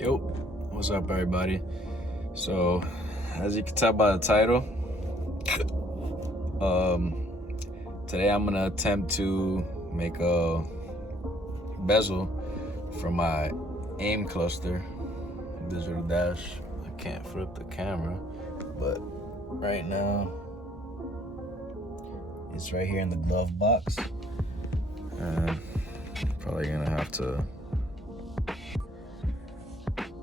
Yo, what's up, everybody? So, as you can tell by the title, today I'm gonna attempt to make a bezel for my AIM cluster digital dash. I can't flip the camera, but right now it's right here in the glove box, and probably gonna have to.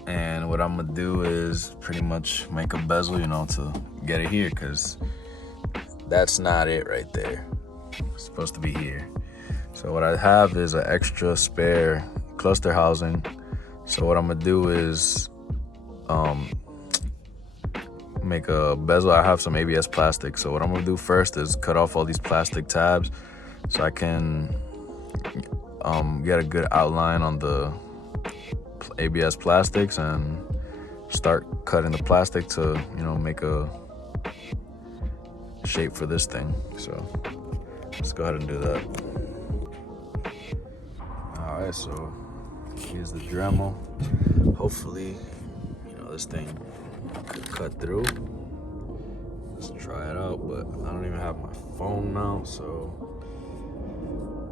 And what I'm gonna do is pretty much make a bezel, to get it here, because that's not it right there. It's supposed to be here. So what I have is an extra spare cluster housing. So what I'm gonna do is make a bezel. I have some ABS plastic. So what I'm gonna do first is cut off all these plastic tabs so I can get a good outline on the ABS plastics and start cutting the plastic to make a shape for this thing. So let's go ahead and do that. All right, so here's the Dremel. Hopefully this thing could cut through. Let's try it out, but I don't even have my phone mount, so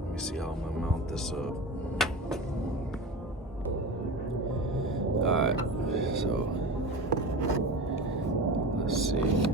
let me see how I'm gonna mount this up. Alright, so let's see.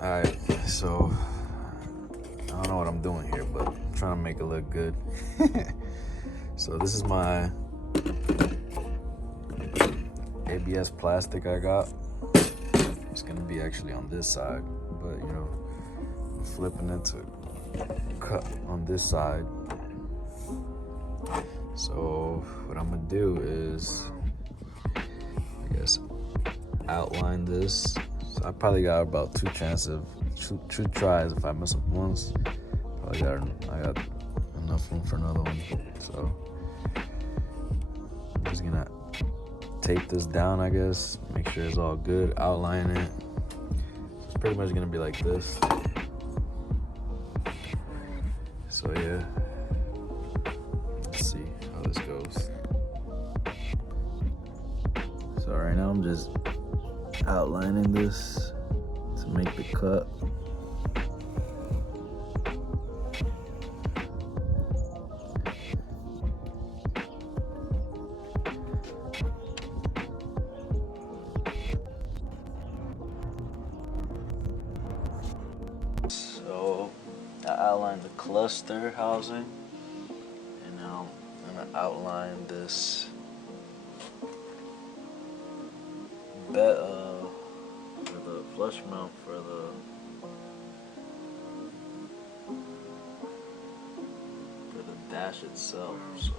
Alright, so I don't know what I'm doing here, but I'm trying to make it look good. So this is my ABS plastic I got. It's gonna be actually on this side, but I'm flipping it to cut on this side. So what I'm gonna do is, I guess, outline this. So I probably got about two tries. If I mess up once, I got enough room for another one. So I'm just gonna tape this down, I guess, make sure it's all good, outline it. It's pretty much gonna be like this. So yeah, let's see how this goes. So right now I'm just outlining this to make the cut. So I outlined the cluster housing, and now I'm gonna outline this for the flush mount for the dash itself. So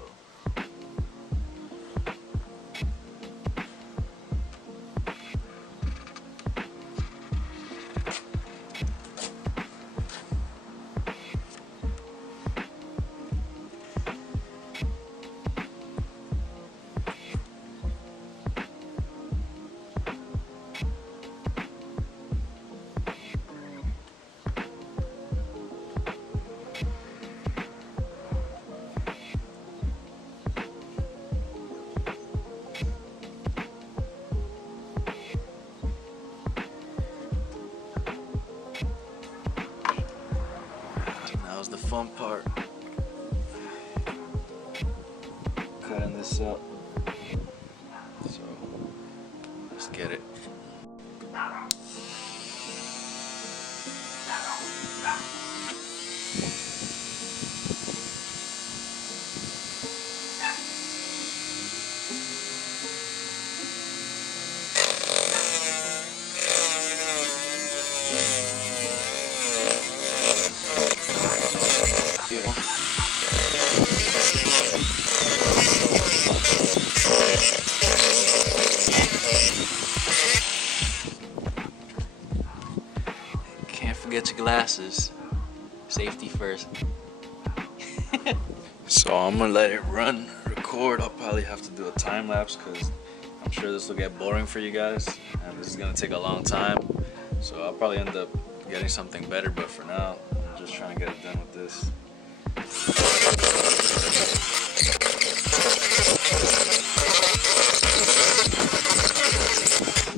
now's the fun part. Cutting this up. So let's get it. passes. Safety first. So I'm gonna let it run, record. I'll probably have to do a time lapse because I'm sure this will get boring for you guys, and this is gonna take a long time. So I'll probably end up getting something better, but for now, I'm just trying to get it done with this.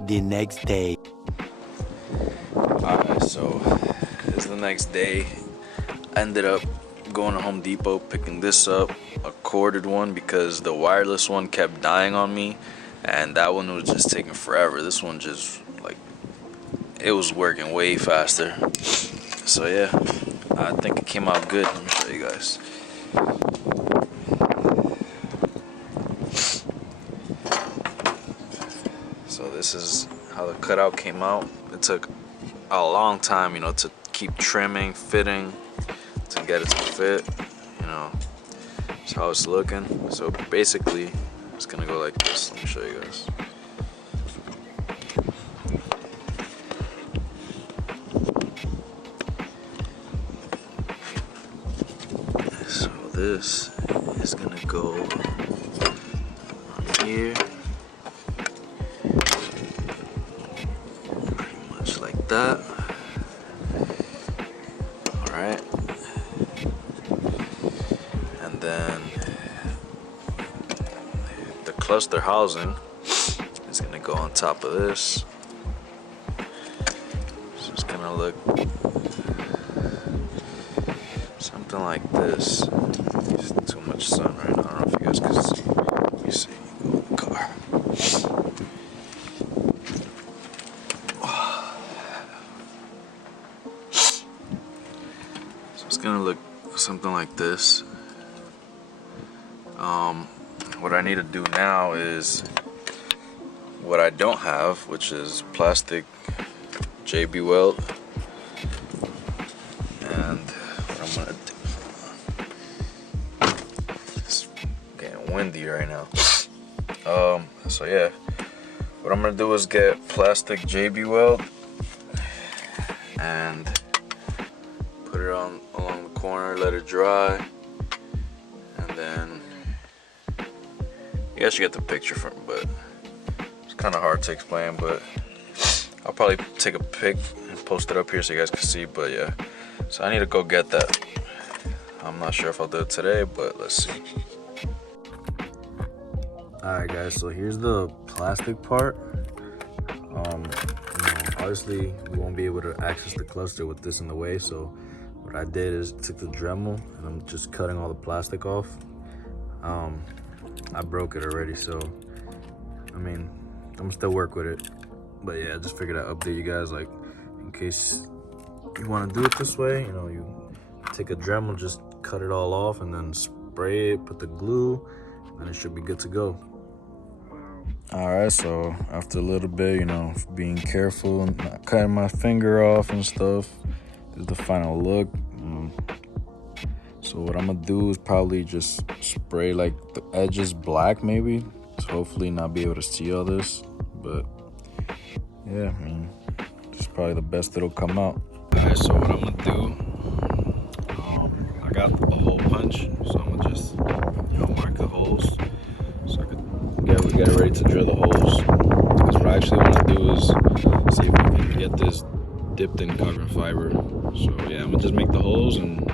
The next day. Alright, so it's the next day. I ended up going to Home Depot, picking this up, a corded one, because the wireless one kept dying on me, and that one was just taking forever. This one just, like, it was working way faster. So yeah, I think it came out good. Let me show you guys. So this is how the cutout came out. It took a long time, you know, to keep trimming, fitting, to get it to fit, you know. That's how it's looking. So basically, it's gonna go like this. Let me show you guys. So this is gonna go on here. Like that. Alright. And then the cluster housing is going to go on top of this. So it's going to look something like this. There's too much sun right now. I don't know if you guys can see. Let me see. Go in the car. It's gonna look something like this. What I need to do now is what I don't have, which is plastic JB weld. And what I'm gonna do, it's getting windy right now. So yeah, what I'm gonna do is get plastic JB weld and put it on along the corner, let it dry, and then you guys should get the picture from, but it's kind of hard to explain. But I'll probably take a pic and post it up here so you guys can see. But yeah, so I need to go get that. I'm not sure if I'll do it today, but let's see. Alright guys, so here's the plastic part. Obviously we won't be able to access the cluster with this in the way, so what I did is took the Dremel and I'm just cutting all the plastic off. I broke it already, so I mean, I'm still work with it. But yeah, I just figured I'd update you guys, like, in case you want to do it this way, you know, you take a Dremel, just cut it all off and then spray it, put the glue, and it should be good to go. Alright, so after a little bit, you know, being careful and not cutting my finger off and stuff, this is the final look. So what I'm gonna do is probably just spray like the edges black, maybe, to hopefully not be able to see all this. But yeah, I mean, it's probably the best it'll come out. Alright, so what I'm gonna do, I got a hole punch, so I'm gonna just, you know, mark the holes so I can get ready to drill the holes. Because what I actually want to do is see if we can get this dipped in carbon fiber. So yeah, I'm gonna just make the holes, and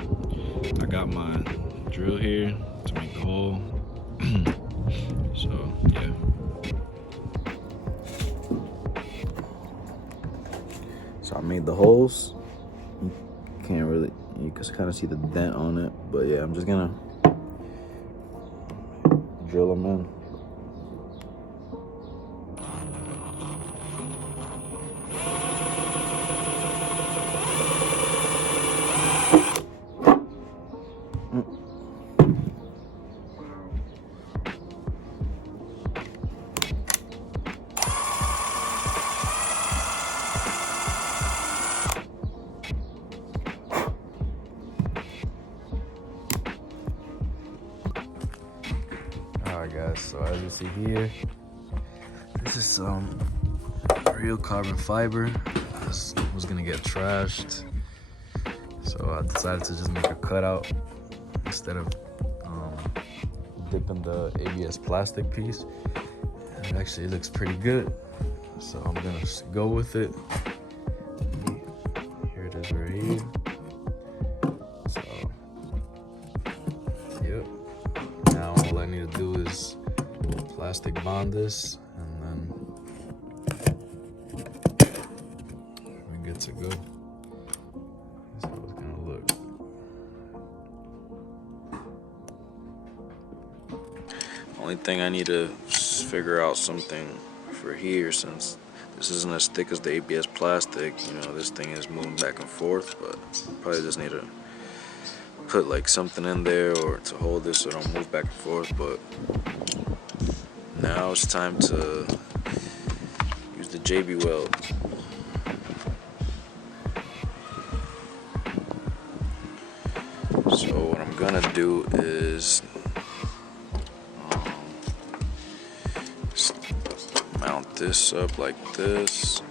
I got my drill here to make the hole. So yeah. So I made the holes. You can't really, you can kind of see the dent on it, but yeah, I'm just gonna drill them in. Alright guys, so as you see here, this is some real carbon fiber. This was gonna get trashed. So I decided to just make a cutout instead of dipping the ABS plastic piece. And it actually looks pretty good. So I'm gonna go with it. Here it is right here. So, yep. Now all I need to do is plastic bond this, and then we're good to go. That's how it's gonna look. Only thing I need to figure out something for here, since this isn't as thick as the ABS plastic. You know, this thing is moving back and forth, but probably just need to put like something in there or to hold this so it don't move back and forth. But now it's time to use the JB weld. So what I'm gonna do is mount this up like this.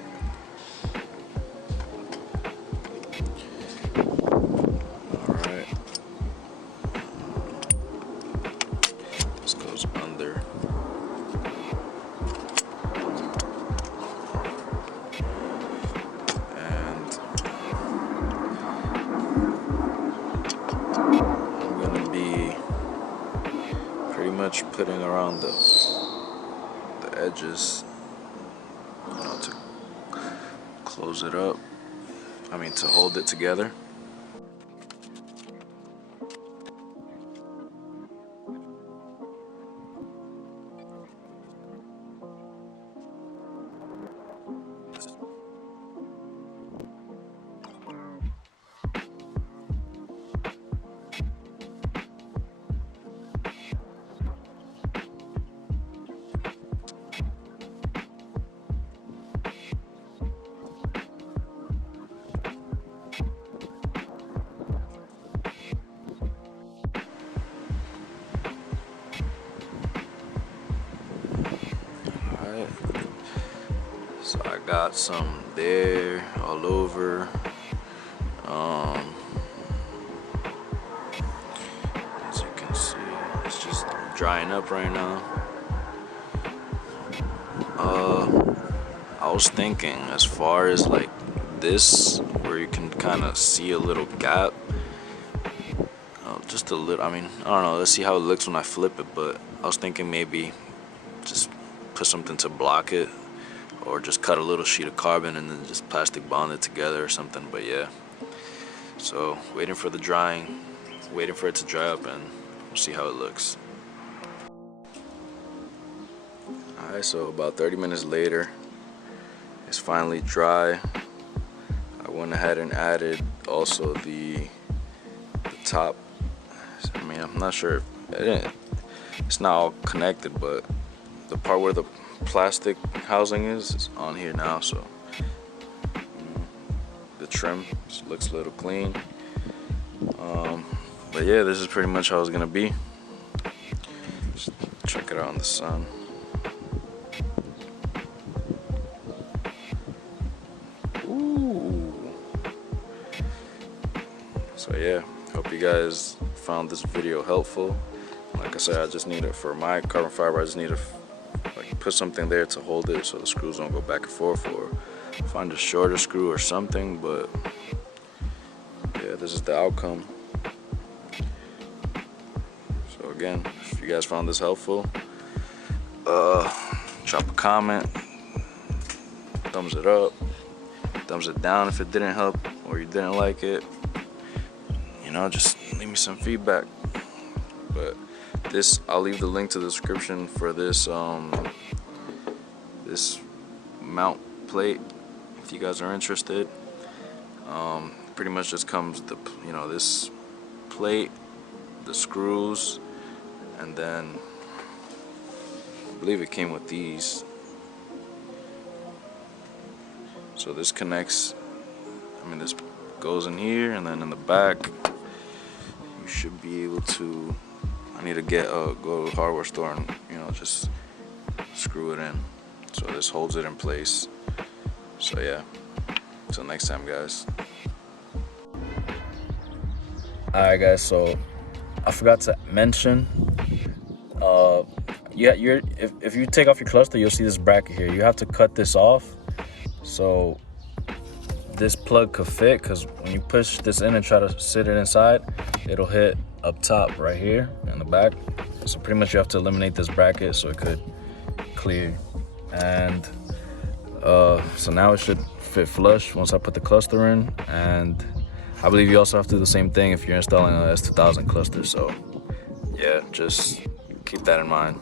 Alright. This goes under. And I'm gonna be pretty much putting around the edges, you know, to close it up. I mean, to hold it together. Alright. So I got some there all over. As you can see, it's just drying up right now. I was thinking as far as like this, where you can kind of see a little gap, just a little. I mean, I don't know, let's see how it looks when I flip it, but I was thinking maybe just put something to block it, or just cut a little sheet of carbon and then just plastic bond it together or something. But yeah, so waiting for the drying, waiting for it to dry up, and we'll see how it looks. Alright, so about 30 minutes later, it's finally dry. I went ahead and added also the top. I mean, I'm not sure if it's not all connected, but the part where the plastic housing is on here now. So the trim looks a little clean. But yeah, this is pretty much how it's gonna be. Just check it out in the sun. So yeah, hope you guys found this video helpful. Like I said, I just need it for my carbon fiber. I just need to like put something there to hold it so the screws don't go back and forth, or find a shorter screw or something. But yeah, this is the outcome. So again, if you guys found this helpful, drop a comment, thumbs it up, thumbs it down if it didn't help or you didn't like it. You know, just leave me some feedback. But this, I'll leave the link to the description for this this mount plate if you guys are interested. Pretty much just comes this plate, the screws, and then I believe it came with these. So this connects, I mean, this goes in here, and then in the back you should be able to, I need to go to the hardware store and, you know, just screw it in. So this holds it in place. So yeah, until next time, guys. Alright guys, so I forgot to mention, if you take off your cluster, you'll see this bracket here. You have to cut this off so this plug could fit, because when you push this in and try to sit it inside, it'll hit up top right here in the back. So pretty much you have to eliminate this bracket so it could clear. And so now it should fit flush once I put the cluster in. And I believe you also have to do the same thing if you're installing a S2000 cluster. So yeah, just keep that in mind.